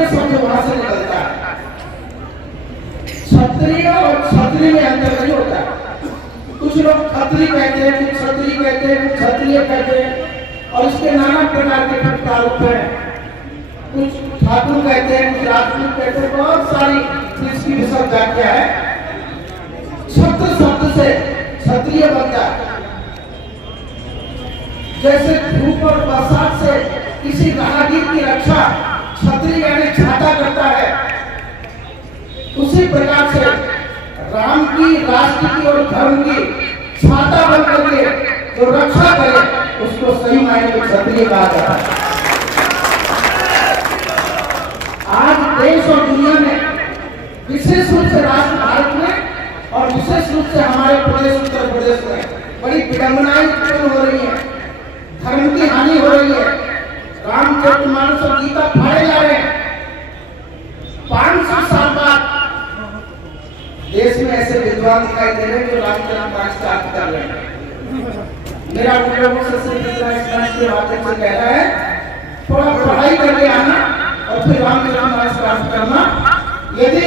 क्षत्रिय शब्द वहां से निकलता है। क्षत्रिय और क्षत्रिय में अंतर नहीं होता। कुछ लोग खत्री कहते हैं, कुछ क्षत्रिय कहते हैं, कुछ क्षत्रिय कहते हैं और इसके नाना प्रकार के प्रकार हैं। कुछ ठाकुर कहते हैं, कुछ राजपूत कहते हैं, बहुत सारी इसकी विशद व्याख्या है। क्षत्र शब्द से क्षत्रिय बनता है। जैसे धूप और बरसात से किसी राहगीर की रक्षा क्षत्रिय यानी छाता करता है, उसी प्रकार से राम की, राष्ट्र की और धर्म की छाता बन करके जो रक्षा करे उसको सही मायने में क्षत्रिय कहा जाता है। आज देश और दुनिया में विशेष रूप से राष्ट्र भारत में और विशेष रूप से हमारे प्रदेश उत्तर प्रदेश में बड़ी विडंबनाएं उत्पन्न हो रही है, धर्म की हानि हो रही है। रामचरितमानस और गीता फाड़े जा रहे हैं। 500 साल बाद देश में ऐसे विद्वान दिखाई दे रहे हैं जो रामचरितमानस का अर्थ कर रहे हैं। मेरा उन लोगों से सिर्फ इतना स्पष्ट के माध्यम से कह रहा है, थोड़ा पढ़ाई करके आना और फिर रामचरितमानस का अर्थ करना। यदि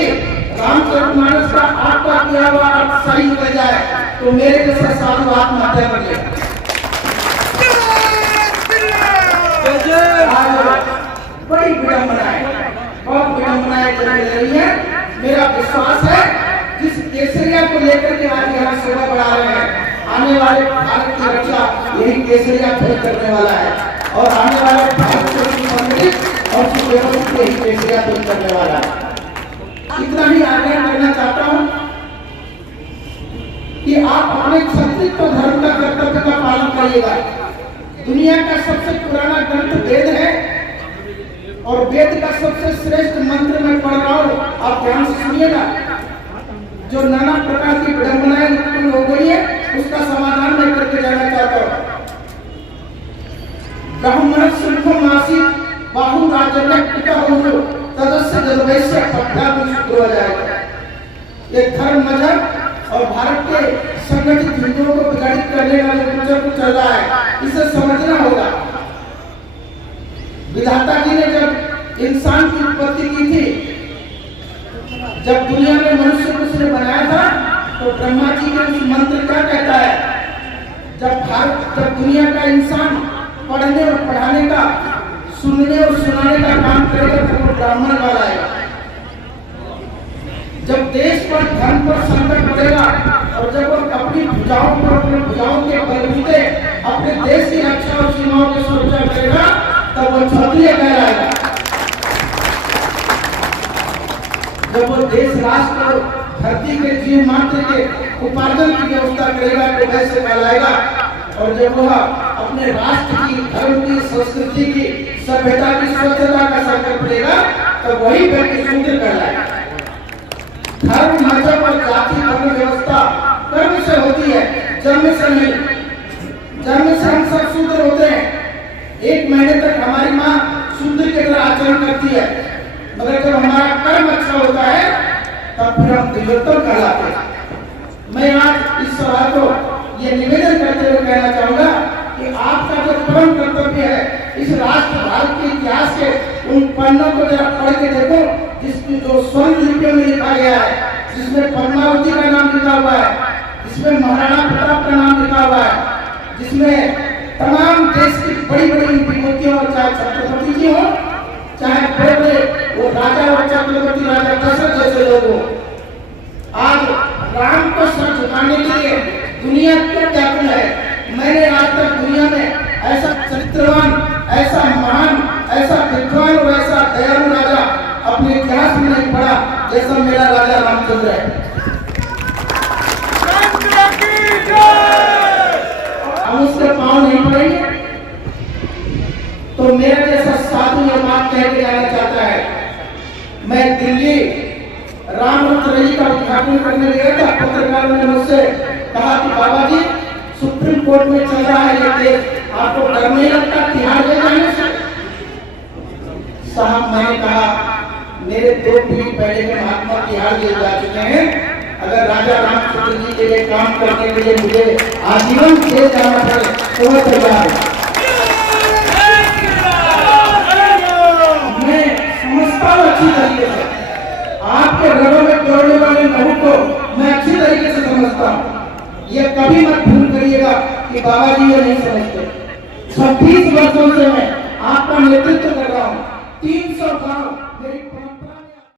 रामचरितमानस का आपका किया हुआ अर्थ सही हो जाए तो मेरे जैसा साधु आत्महत्या कर लेगा। बड़ी विडंबनाएं, बहुत विडंबनाएं चल रही है। मेरा विश्वास है जिस केसरिया को लेकर के आज यहाँ सेवा बढ़ा रहे हैं, आने वाले भारत की रक्षा यही केसरिया खुद करने वाला है और आने वाले भारत और यही केसरिया खुद करने वाला है। इतना ही आग्रह करना चाहता हूँ कि आप अपने क्षत्रिय धर्म का कर्तव्य का पालन करिएगा। दुनिया का सबसे पुराना ग्रंथ वेद है और वेद का सबसे श्रेष्ठ मंत्र मैं पढ़ रहा हूँ, आप ध्यान से सुनिएगा। जो नाना प्रकार की विडंबनाएं उत्पन्न हो गई है उसका समाधान मैं करके जाना चाहता हूँ। ब्राह्मण सुखम आसीत बाहु राजन्य पिता हो तदस्य जलवैश्य पट्टा शुद्ध हो जाएगा। ये धर्म मजहब और भारत के संगठित हिंदुओं को विघटित करने का जो कुछ चल रहा है, इसे समझना होगा। विधाता जी ने जब इंसान की उत्पत्ति की थी, जब दुनिया में मनुष्य को उसने बनाया था, तो ब्रह्मा जी के उस मंत्र क्या कहता है, जब दुनिया का इंसान पढ़ने और पढ़ाने का, सुनने और सुनाने का काम करेगा तो वो ब्राह्मण कहलाएगा। जब देश पर धर्म पर संकट पड़ेगा और जब वो अपनी भुजाओं पर, अपने भुजाओं के बलबूते अपने देश की रक्षा और सीमाओं की सुरक्षा करेगा तब वो क्षत्रिय कहलाएगा। जब वो देश राष्ट्र धरती के जीव मात्र के उपार्जन की व्यवस्था करेगा तो वैसे कहलाएगा। और जब वह अपने राष्ट्र की, धर्म की, संस्कृति की, सभ्यता की, स्वच्छता का संकल्प लेगा तब वही व्यक्ति शूद्र कहलाएगा। धर्म, मजहब और जाति वर्ण व्यवस्था कर्म से होती है, जन्म से नहीं। जन्म से हम सब शूद्र होते हैं। 1 महीने तक हमारी माँ शूद्र की तरह आचरण करती है, मगर जब हमारा कर्म अच्छा होता है तब फिर हम दिव्योत्तम कहलाते हैं। मैं आज इस सभा को ये निवेदन करते हुए कहना चाहूंगा कि आपका जो परम कर्तव्य है, इस राष्ट्र भारत के इतिहास के उन पन्नों को जरा पढ़ के देखो जिसकी जो स्वर्ण लिपियों में लिखा गया है, जिसमें पद्मावती का नाम लिखा हुआ है, जिसमें महाराणा प्रताप का नाम लिखा हुआ है, जिसमें तमाम देश की बड़ी बड़ी विभूतियों, चाहे छत्रपति जी हो, चाहे बड़े बड़े वो राजा और चक्रवर्ती राजा दशरथ जैसे लोग हो। आज राम को सर झुकाने के लिए दुनिया क्यों व्याकुल है? मैंने आज तक दुनिया में ऐसा चरित्रवान, ऐसा महान, ऐसा विद्वान और ऐसा दयालु राजा अपने इतिहास में नहीं पढ़ा जैसा मेरा राजा रामचंद्र है। हम उसके पाँव नहीं पड़ेंगे तो मेरा जैसा साधु ये बात कह के जाना चाहता है। मैं दिल्ली राम रही का उद्घाटन करने गया था, पत्रकारों ने मुझसे कहा कि बाबा जी सुप्रीम कोर्ट में चल रहा है ये केस, आपको डर नहीं लगता तिहाड़ ले जाने से? साहब मैंने कहा मेरे 2 पीढ़ी पहले के महात्मा तिहाड़ ले जा चुके हैं, अगर राजा रामचंद्र जी के लिए काम करने के लिए मुझे आजीवन जेल जाना पड़े तो मैं तैयार हूं। मैं समझता हूं आपके घरों में दौड़ने वाले नहू को मैं अच्छी तरीके से समझता हूँ। ये कभी मत भूल करिएगा कि बाबा जी ये नहीं समझते। 26 वर्षों से